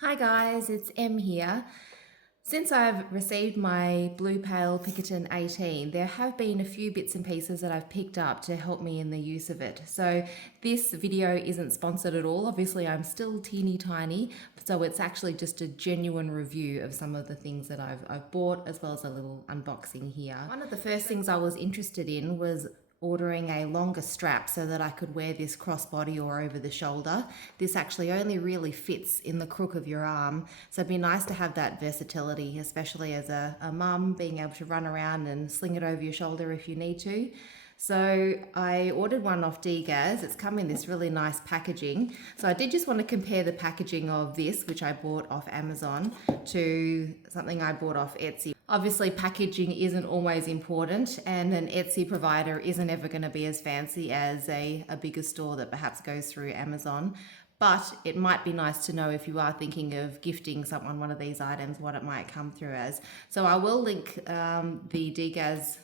Hi guys, it's Em here. Since I've received my Bleu Pale Picotin 18, there have been a few bits and pieces that I've picked up to help me in the use of it. So this video isn't sponsored at all. Obviously I'm still teeny tiny, so it's actually just a genuine review of some of the things that I've bought, as well as a little unboxing here. One of the first things I was interested in was ordering a longer strap so that I could wear this crossbody or over the shoulder. This actually only really fits in the crook of your arm, so it'd be nice to have that versatility, especially as a mum, being able to run around and sling it over your shoulder if you need to. So I ordered one off DGAZ. It's come in this really nice packaging. So I did just want to compare the packaging of this, which I bought off Amazon, to something I bought off Etsy. Obviously packaging isn't always important, and an Etsy provider isn't ever going to be as fancy as a bigger store that perhaps goes through Amazon. But it might be nice to know, if you are thinking of gifting someone one of these items, what it might come through as. So I will link the DGAZ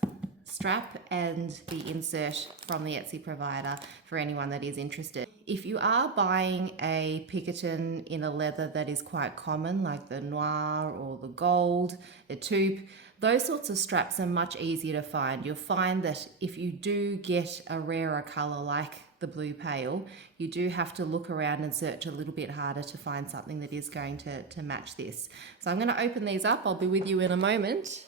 strap and the insert from the Etsy provider for anyone that is interested. If you are buying a Picotin in a leather that is quite common, like the noir or the gold, the taupe, those sorts of straps are much easier to find. You'll find that if you do get a rarer color like the Bleu Pale, you do have to look around and search a little bit harder to find something that is going to match this. So I'm going to open these up. I'll be with you in a moment.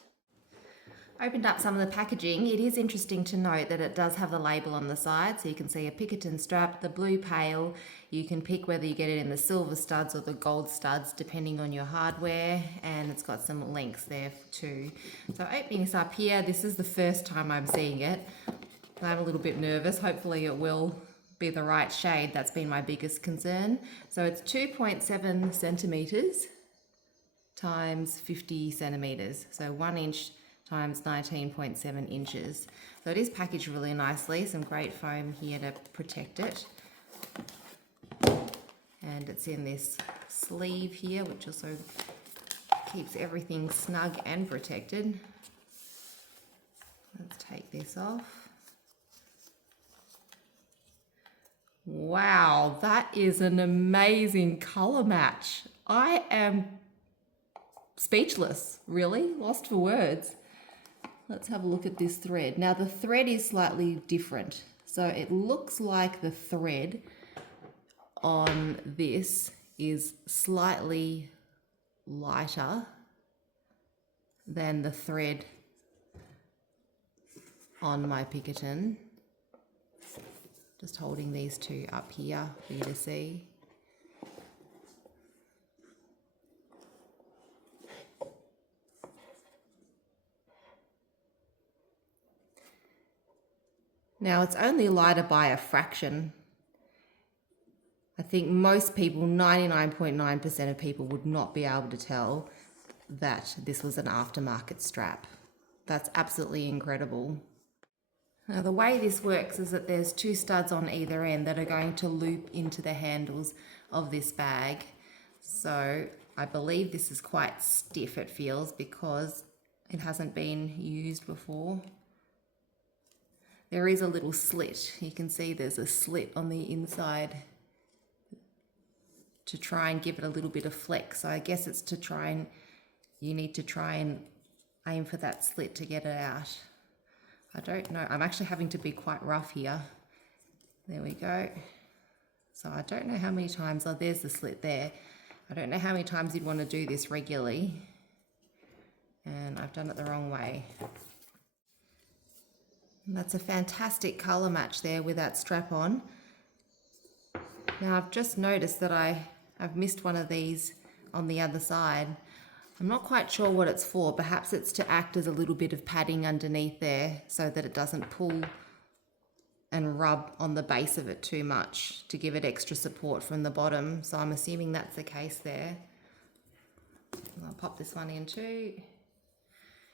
Opened up some of the packaging. It is interesting to note that it does have the label on the side, so you can see a Picotin strap, the Bleu Pale. You can pick whether you get it in the silver studs or the gold studs depending on your hardware, and it's got some links there too. So opening this up here, this is the first time I'm seeing it. I'm a little bit nervous. Hopefully it will be the right shade. That's been my biggest concern. So it's 2.7 centimeters times 50 centimeters, so 1 inch times 19.7 inches. So it is packaged really nicely, some great foam here to protect it. And it's in this sleeve here, which also keeps everything snug and protected. Let's take this off. Wow, that is an amazing color match. I am speechless, really, lost for words. Let's have a look at this thread. Now the thread is slightly different. So it looks like the thread on this is slightly lighter than the thread on my Picotin. Just holding these two up here for you to see. Now it's only lighter by a fraction. I think most people, 99.9% of people, would not be able to tell that this was an aftermarket strap. That's absolutely incredible. Now the way this works is that there's two studs on either end that are going to loop into the handles of this bag. So I believe this is quite stiff, it feels, because it hasn't been used before. There is a little slit. You can see there's a slit on the inside to try and give it a little bit of flex. So I guess it's to try and, you need to try and aim for that slit to get it out. I don't know. I'm actually having to be quite rough here. There we go. So I don't know how many times, oh, there's the slit there. I don't know how many times you'd want to do this regularly. And I've done it the wrong way. And that's a fantastic color match there with that strap on. Now I've just noticed that I've missed one of these on the other side. I'm not quite sure what it's for. Perhaps it's to act as a little bit of padding underneath there so that it doesn't pull and rub on the base of it too much, to give it extra support from the bottom. So I'm assuming that's the case there. I'll pop this one in too.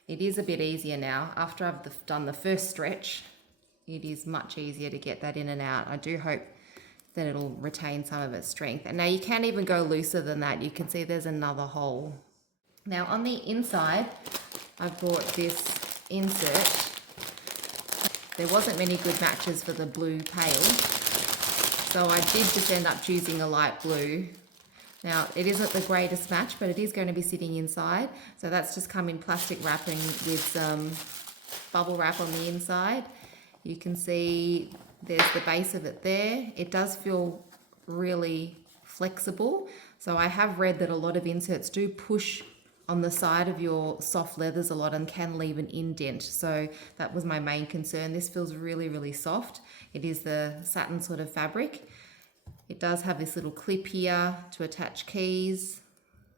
It is a bit easier now. After I've done the first stretch, it is much easier to get that in and out. I do hope that it'll retain some of its strength. And now you can even go looser than that. You can see there's another hole. Now on the inside, I bought this insert. There wasn't many good matches for the Bleu Pale, so I did just end up choosing a light blue. Now, it isn't the greatest match, but it is going to be sitting inside. So that's just come in plastic wrapping with some bubble wrap on the inside. You can see there's the base of it there. It does feel really flexible. So I have read that a lot of inserts do push on the side of your soft leathers a lot and can leave an indent. So that was my main concern. This feels really, really soft. It is the satin sort of fabric. It does have this little clip here to attach keys,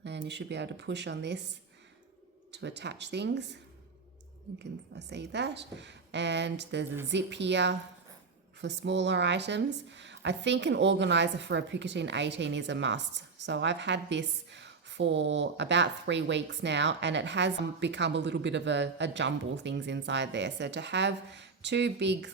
and you should be able to push on this to attach things. You can see that. And there's a zip here for smaller items. I think an organizer for a Picotin 18 is a must. So I've had this for about 3 weeks now, and it has become a little bit of a jumble things inside there. So to have 2 big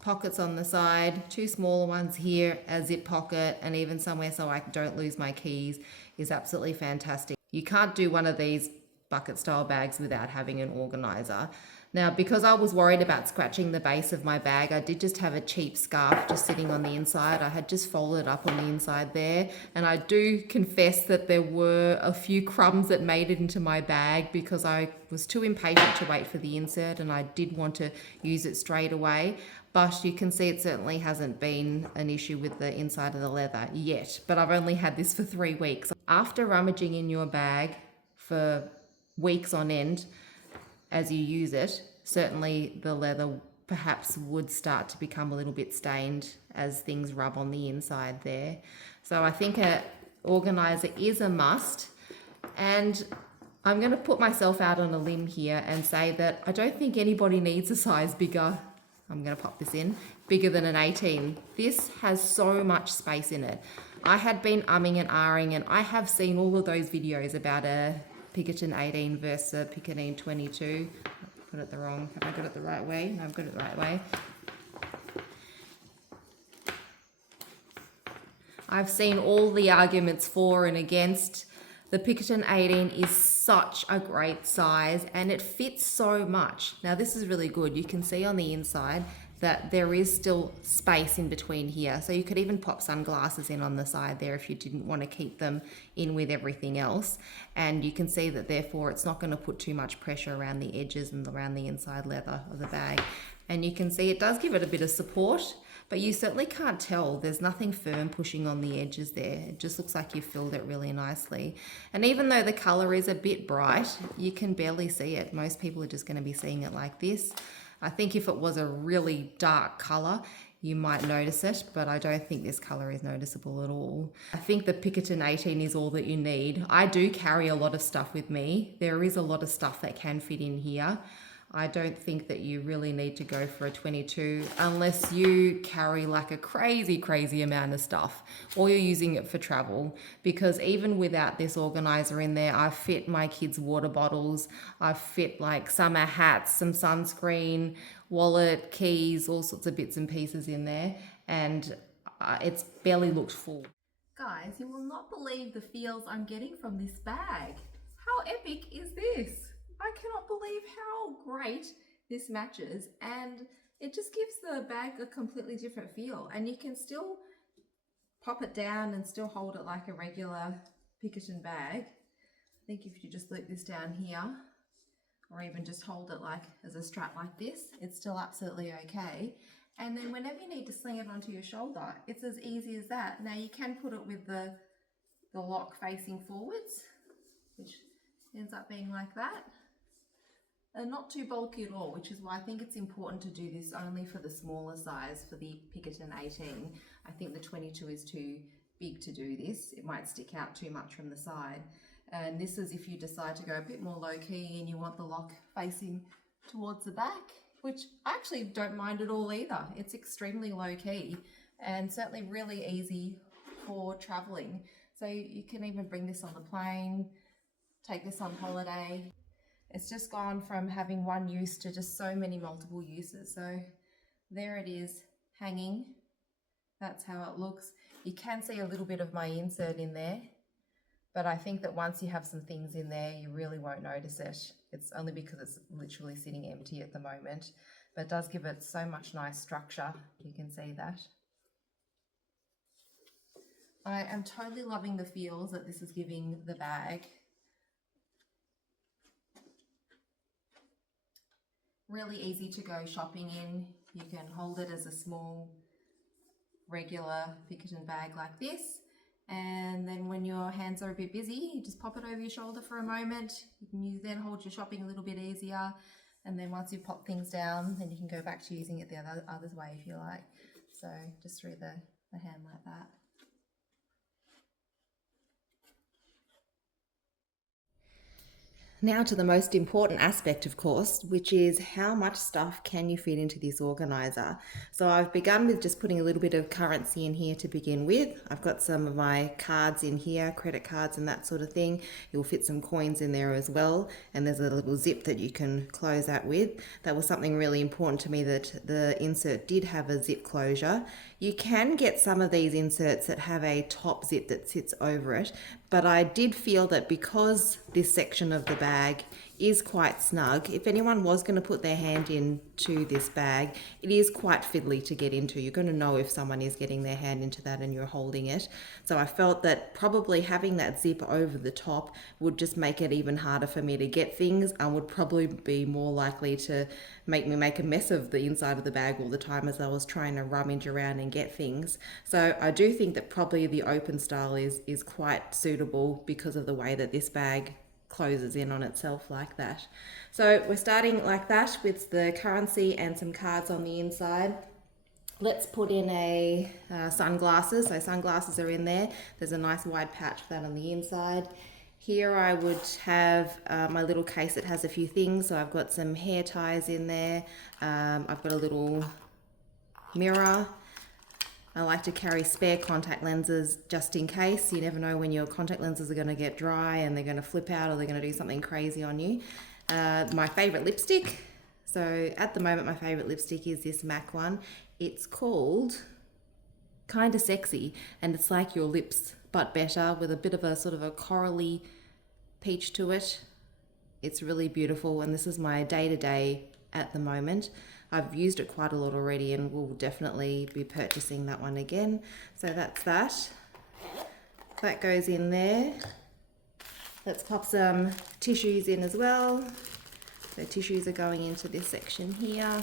pockets on the side, 2 smaller ones here, a zip pocket, and even somewhere so I don't lose my keys is absolutely fantastic. You can't do one of these bucket style bags without having an organizer. Now, because I was worried about scratching the base of my bag, I did just have a cheap scarf just sitting on the inside. I had just folded up on the inside there, and I do confess that there were a few crumbs that made it into my bag because I was too impatient to wait for the insert, and I did want to use it straight away. But you can see it certainly hasn't been an issue with the inside of the leather yet, but I've only had this for 3 weeks. After rummaging in your bag for weeks on end, as you use it, certainly the leather perhaps would start to become a little bit stained as things rub on the inside there. So I think an organizer is a must, and I'm going to put myself out on a limb here and say that I don't think anybody needs a size bigger. I'm going to pop this in, bigger than an 18. This has so much space in it. I had been umming and ahhing, and I have seen all of those videos about a Picotin 18 versus a Picotin 22. Got it the wrong. Have I got it the right way? No, I've got it the right way. I've seen all the arguments for and against. The Picotin 18 is such a great size, and it fits so much. Now this is really good. You can see on the inside that there is still space in between here. So you could even pop sunglasses in on the side there if you didn't want to keep them in with everything else. And you can see that therefore it's not going to put too much pressure around the edges and around the inside leather of the bag. And you can see it does give it a bit of support, but you certainly can't tell. There's nothing firm pushing on the edges there. It just looks like you filled it really nicely. And even though the color is a bit bright, you can barely see it. Most people are just going to be seeing it like this. I think if it was a really dark color, you might notice it, but I don't think this color is noticeable at all. I think the Picotin 18 is all that you need. I do carry a lot of stuff with me. There is a lot of stuff that can fit in here. I don't think that you really need to go for a 22 unless you carry like a crazy amount of stuff, or you're using it for travel, because even without this organizer in there, I fit my kids' water bottles, I fit like summer hats, some sunscreen, wallet, keys, all sorts of bits and pieces in there, and it's barely looked full. Guys, you will not believe the feels I'm getting from this bag. How epic is this? I cannot believe how great this matches, and it just gives the bag a completely different feel, and you can still pop it down and still hold it like a regular Picotin bag. I think if you just loop this down here, or even just hold it like as a strap like this, it's still absolutely okay. And then whenever you need to sling it onto your shoulder, it's as easy as that. Now you can put it with the lock facing forwards, which ends up being like that. And not too bulky at all, which is why I think it's important to do this only for the smaller size, for the Picotin 18. I think the 22 is too big to do this. It might stick out too much from the side. And this is if you decide to go a bit more low key and you want the lock facing towards the back, which I actually don't mind at all either. It's extremely low key and certainly really easy for traveling. So you can even bring this on the plane, take this on holiday. It's just gone from having one use to just so many multiple uses. So there it is hanging. That's how it looks. You can see a little bit of my insert in there, but I think that once you have some things in there, you really won't notice it. It's only because it's literally sitting empty at the moment, but it does give it so much nice structure. You can see that. I am totally loving the feels that this is giving the bag. Really easy to go shopping in. You can hold it as a small regular Picotin bag like this, and then when your hands are a bit busy, you just pop it over your shoulder for a moment. You can then hold your shopping a little bit easier, and then once you've popped things down, then you can go back to using it the other way if you like. So just through the hand like that. Now to the most important aspect, of course, which is how much stuff can you fit into this organizer. So I've begun with just putting a little bit of currency in here to begin with. I've got some of my cards in here, credit cards and that sort of thing. You'll fit some coins in there as well. And there's a little zip that you can close that with. That was something really important to me, that the insert did have a zip closure. You can get some of these inserts that have a top zip that sits over it, but I did feel that because this section of the bag is quite snug, if anyone was going to put their hand into this bag, it is quite fiddly to get into. You're going to know if someone is getting their hand into that and you're holding it. So I felt that probably having that zip over the top would just make it even harder for me to get things, and would probably be more likely to make me make a mess of the inside of the bag all the time as I was trying to rummage around and get things. So I do think that probably the open style is quite suitable because of the way that this bag closes in on itself like that. So we're starting like that with the currency and some cards on the inside. Let's put in a sunglasses. So sunglasses are in there. There's a nice wide pouch for that on the inside. Here I would have my little case that has a few things. So I've got some hair ties in there. I've got a little mirror. I like to carry spare contact lenses just in case. You never know when your contact lenses are going to get dry and they're going to flip out, or they're going to do something crazy on you. My favorite lipstick. So at the moment my favorite lipstick is this MAC one. It's called Kinda Sexy, and it's like your lips but better, with a bit of a sort of a corally peach to it. It's really beautiful, and this is my day-to-day at the moment. I've used it quite a lot already and will definitely be purchasing that one again. So that's that. That goes in there. Let's pop some tissues in as well. So tissues are going into this section here.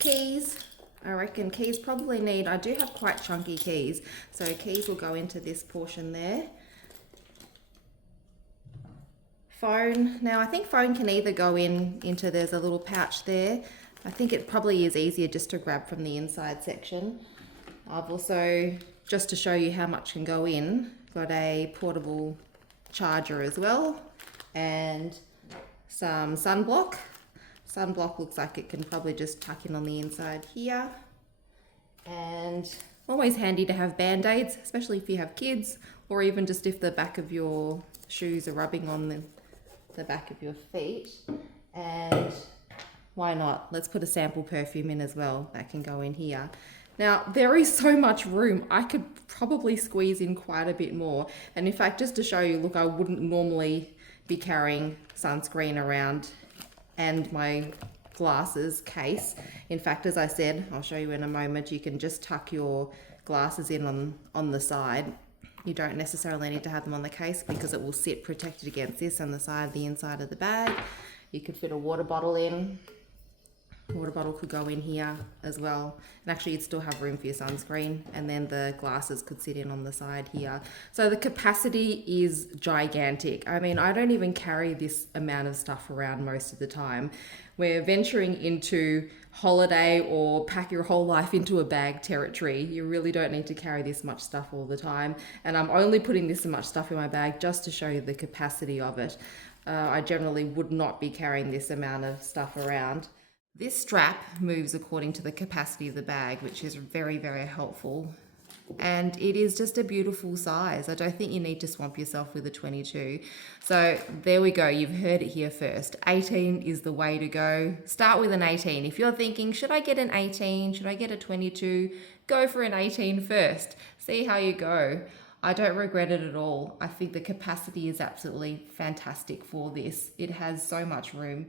Keys. I reckon keys probably need, I do have quite chunky keys, so keys will go into this portion there. Phone. Now I think phone can either go into, there's a little pouch there. I think it probably is easier just to grab from the inside section. I've also, just to show you how much can go in, got a portable charger as well, and some sunblock. Sunblock looks like it can probably just tuck in on the inside here. And always handy to have band-aids, especially if you have kids, or even just if the back of your shoes are rubbing on the back of your feet. And why not? Let's put a sample perfume in as well. That can go in here. Now, there is so much room. I could probably squeeze in quite a bit more. And in fact, just to show you, look, I wouldn't normally be carrying sunscreen around and my glasses case. In fact, as I said, I'll show you in a moment, you can just tuck your glasses in on the side. You don't necessarily need to have them on the case because it will sit protected against this on the side, the inside of the bag. You could fit a water bottle in. Water bottle could go in here as well, and actually you'd still have room for your sunscreen, and then the glasses could sit in on the side here. So the capacity is gigantic. I mean, I don't even carry this amount of stuff around most of the time. We're venturing into holiday or pack your whole life into a bag territory. You really don't need to carry this much stuff all the time, and I'm only putting this much stuff in my bag just to show you the capacity of it. I generally would not be carrying this amount of stuff around. This strap moves according to the capacity of the bag, which is very, very helpful. And it is just a beautiful size. I don't think you need to swamp yourself with a 22. So there we go. You've heard it here first. 18 is the way to go. Start with an 18. If you're thinking, should I get an 18? Should I get a 22? Go for an 18 first. See how you go. I don't regret it at all. I think the capacity is absolutely fantastic for this. It has so much room.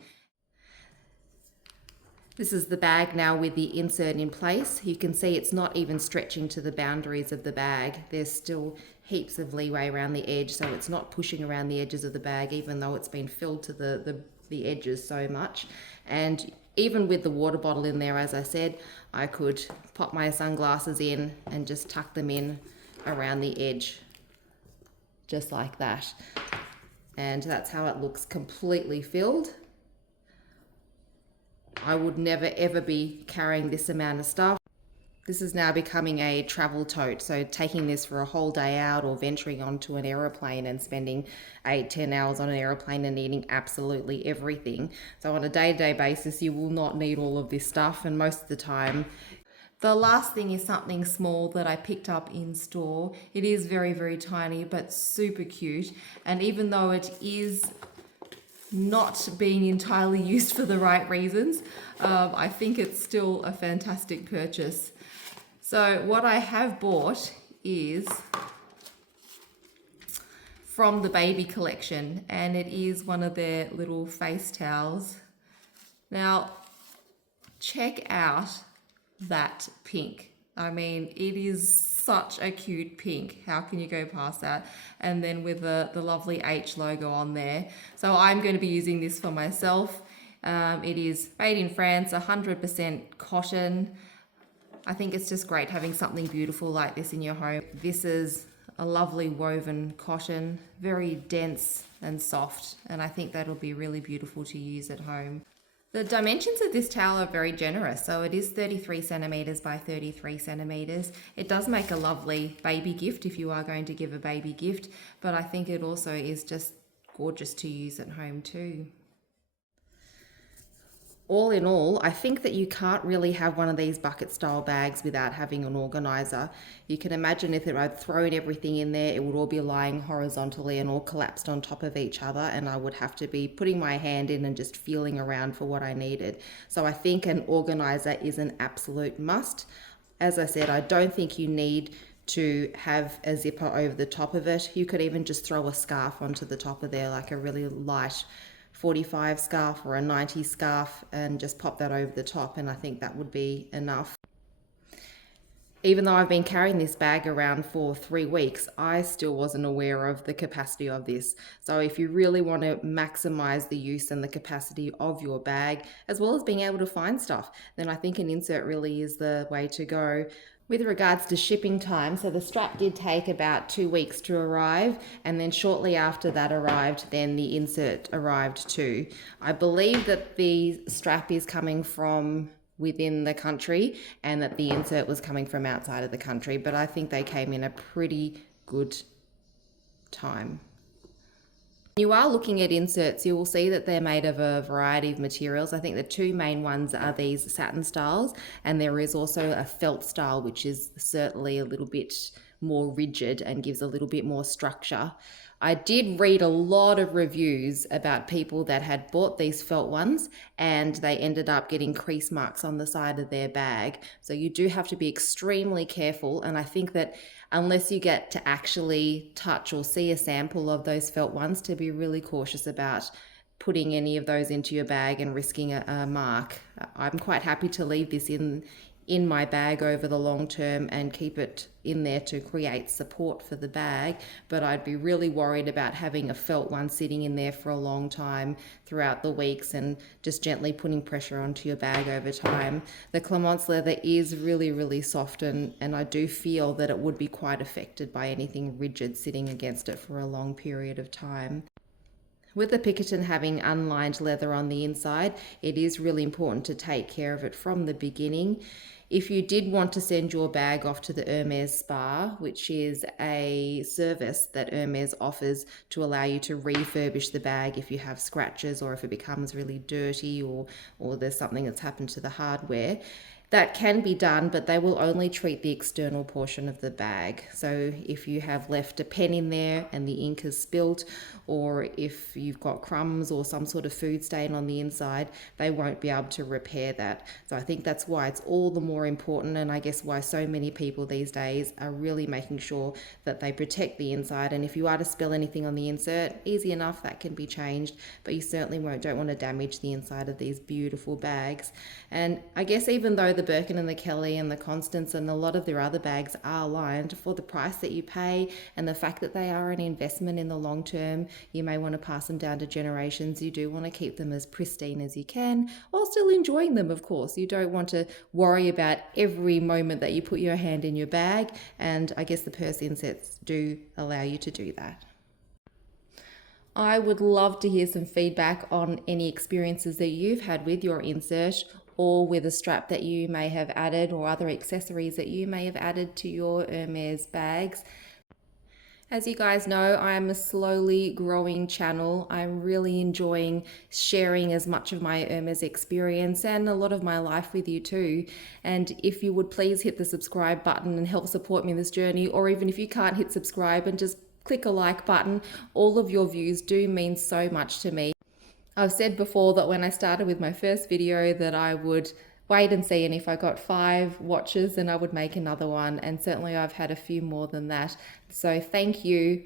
This is the bag now with the insert in place. You can see it's not even stretching to the boundaries of the bag. There's still heaps of leeway around the edge, so it's not pushing around the edges of the bag, even though it's been filled to the edges so much. And even with the water bottle in there, as I said, I could pop my sunglasses in and just tuck them in around the edge, just like that. And that's how it looks completely filled. I would never ever be carrying this amount of stuff. This is now becoming a travel tote, so taking this for a whole day out or venturing onto an aeroplane and spending 8-10 hours on an aeroplane and needing absolutely everything. So on a day-to-day basis, you will not need all of this stuff, and most of the time. The last thing is something small that I picked up in store. It is very, very tiny, but super cute. And even though it is not being entirely used for the right reasons, I think it's still a fantastic purchase. So what I have bought is from the baby collection, and it is one of their little face towels. Now, check out that pink. I mean, it is such a cute pink. How can you go past that? And then with the lovely H logo on there. So I'm going to be using this for myself. It is made in France, 100% cotton. I think it's just great having something beautiful like this in your home. This is a lovely woven cotton, very dense and soft, and I think that'll be really beautiful to use at home. The dimensions of this towel are very generous, so it is 33 centimeters by 33 centimeters. It does make a lovely baby gift if you are going to give a baby gift, but I think it also is just gorgeous to use at home too. All in all, I think that you can't really have one of these bucket style bags without having an organizer. You can imagine if I'd thrown everything in there, it would all be lying horizontally and all collapsed on top of each other, and I would have to be putting my hand in and just feeling around for what I needed. So I think an organizer is an absolute must. As I said, I don't think you need to have a zipper over the top of it. You could even just throw a scarf onto the top of there, like a really light 45 scarf or a 90 scarf, and just pop that over the top, and I think that would be enough. Even though I've been carrying this bag around for 3 weeks, I still wasn't aware of the capacity of this. So if you really want to maximize the use and the capacity of your bag, as well as being able to find stuff, then I think an insert really is the way to go. With regards to shipping time, so the strap did take about 2 weeks to arrive, and then shortly after that arrived, then the insert arrived too. I believe that the strap is coming from within the country and that the insert was coming from outside of the country, but I think they came in a pretty good time. When you are looking at inserts, you will see that they're made of a variety of materials. I think the two main ones are these satin styles, and there is also a felt style, which is certainly a little bit more rigid and gives a little bit more structure. I did read a lot of reviews about people that had bought these felt ones and they ended up getting crease marks on the side of their bag. So you do have to be extremely careful, and I think that unless you get to actually touch or see a sample of those felt ones, to be really cautious about putting any of those into your bag and risking a mark. I'm quite happy to leave this in my bag over the long term and keep it in there to create support for the bag, but I'd be really worried about having a felt one sitting in there for a long time throughout the weeks and just gently putting pressure onto your bag over time. The Clemence leather is really, really soft, and I do feel that it would be quite affected by anything rigid sitting against it for a long period of time. With the Picotin having unlined leather on the inside, it is really important to take care of it from the beginning. If you did want to send your bag off to the Hermes Spa, which is a service that Hermes offers to allow you to refurbish the bag if you have scratches or if it becomes really dirty or there's something that's happened to the hardware, That can be done, but they will only treat the external portion of the bag. So if you have left a pen in there and the ink has spilt, or if you've got crumbs or some sort of food stain on the inside, they won't be able to repair that. So I think that's why it's all the more important, and I guess why so many people these days are really making sure that they protect the inside. And if you are to spill anything on the insert, easy enough, that can be changed, but you certainly don't want to damage the inside of these beautiful bags. And I guess even though the Birkin and the Kelly and the Constance and a lot of their other bags are lined, for the price that you pay and the fact that they are an investment in the long term, you may want to pass them down to generations. You do want to keep them as pristine as you can while still enjoying them, of course. You don't want to worry about every moment that you put your hand in your bag, and I guess the purse insets do allow you to do that. I would love to hear some feedback on any experiences that you've had with your insert, or with a strap that you may have added, or other accessories that you may have added to your Hermes bags. As you guys know, I am a slowly growing channel. I'm really enjoying sharing as much of my Hermes experience and a lot of my life with you too. And if you would please hit the subscribe button and help support me in this journey, or even if you can't hit subscribe and just click a like button, all of your views do mean so much to me. I've said before that when I started with my first video that I would wait and see, and if I got 5 watches then I would make another one, and certainly I've had a few more than that. So thank you